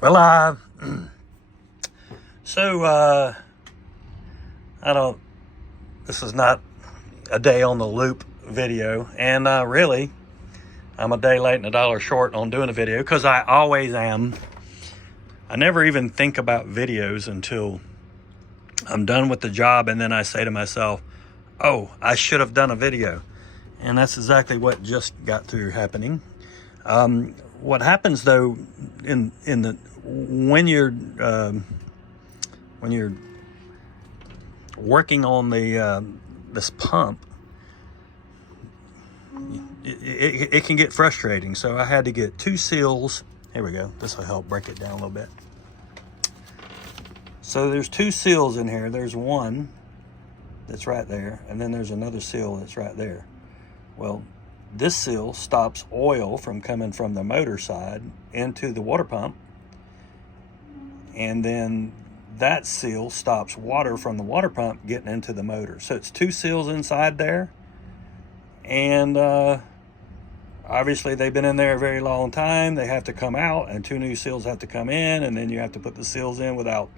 Well, I don't, this is not a day on the loop video. And really, I'm a day late and a dollar short on doing a video because I always am. I never even think about videos until I'm done with the job. And then I say to myself, oh, I should have done a video. And that's exactly what just got through happening. What happens though, when you're working on this pump, it can get frustrating. So I had to get two seals. Here we go. This will help break it down a little bit. So there's two seals in here. There's one that's right there, and then there's another seal that's right there. Well, this seal stops oil from coming from the motor side into the water pump, and then that seal stops water from the water pump getting into the motor. So it's two seals inside there, and obviously they've been in there a very long time. They have to come out, and two new seals have to come in, and then you have to put the seals in without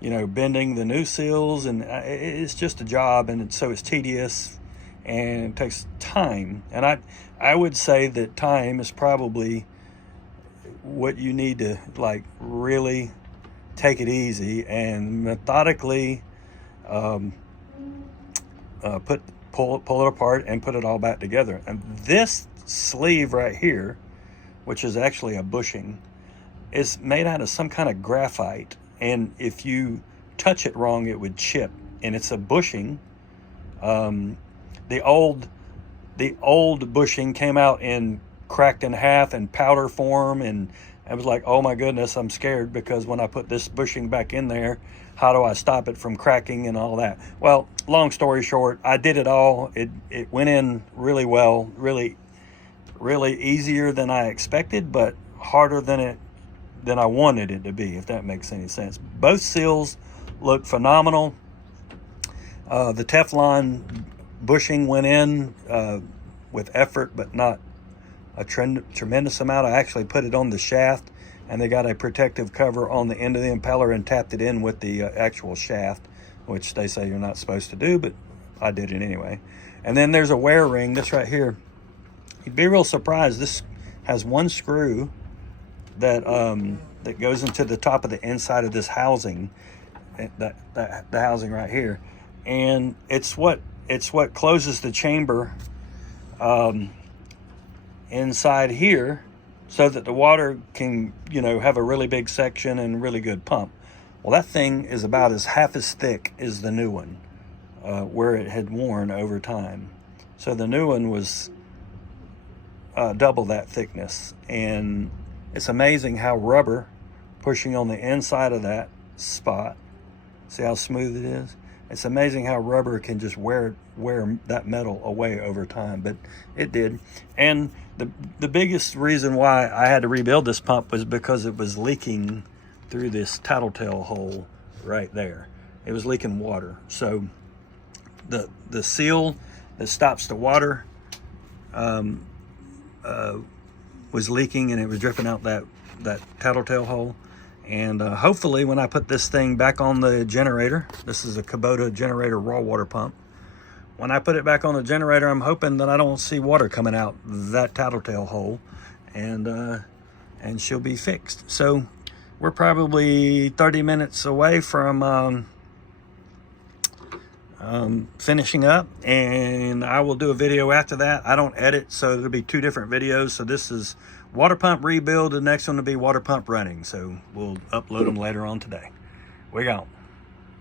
bending the new seals, and it's just a job, and so it's tedious and it takes time. And I would say that time is probably what you need to really take it easy and methodically pull it apart and put it all back together. And this sleeve right here, which is actually a bushing, is made out of some kind of graphite, and if you touch it wrong it would chip. And it's a bushing. The old bushing came out in cracked in half and powder form, and I was like, oh my goodness, I'm scared, because when I put this bushing back in there, how do I stop it from cracking and all that? Well, long story short, I did it all. It went in really well, really easier than I expected, but harder than I wanted it to be, if that makes any sense. Both seals look phenomenal. The Teflon bushing went in with effort, but not a tremendous amount. I actually put it on the shaft, and they got a protective cover on the end of the impeller and tapped it in with the actual shaft, which they say you're not supposed to do, but I did it anyway. And then there's a wear ring, this right here. You'd be real surprised. This has one screw that that goes into the top of the inside of this housing, the housing right here, and it's what closes the chamber inside here, so that the water can have a really big section and really good pump. Well, that thing is about half as thick as the new one, where it had worn over time. So the new one was double that thickness, and it's amazing how rubber pushing on the inside of that spot, see how smooth it is? It's amazing how rubber can just wear that metal away over time, but it did. And the biggest reason why I had to rebuild this pump was because it was leaking through this tattletale hole right there. It was leaking water. So the seal that stops the water was leaking, and it was dripping out that tattletale hole. And hopefully when I put this thing back on the generator, this is a Kubota generator raw water pump. When I put it back on the generator, I'm hoping that I don't see water coming out that tattletale hole, and she'll be fixed. So we're probably 30 minutes away from finishing up, and I will do a video after that. I don't edit, so it'll be two different videos. So this is water pump rebuild, the next one will be water pump running. So we'll upload them later on today. We go.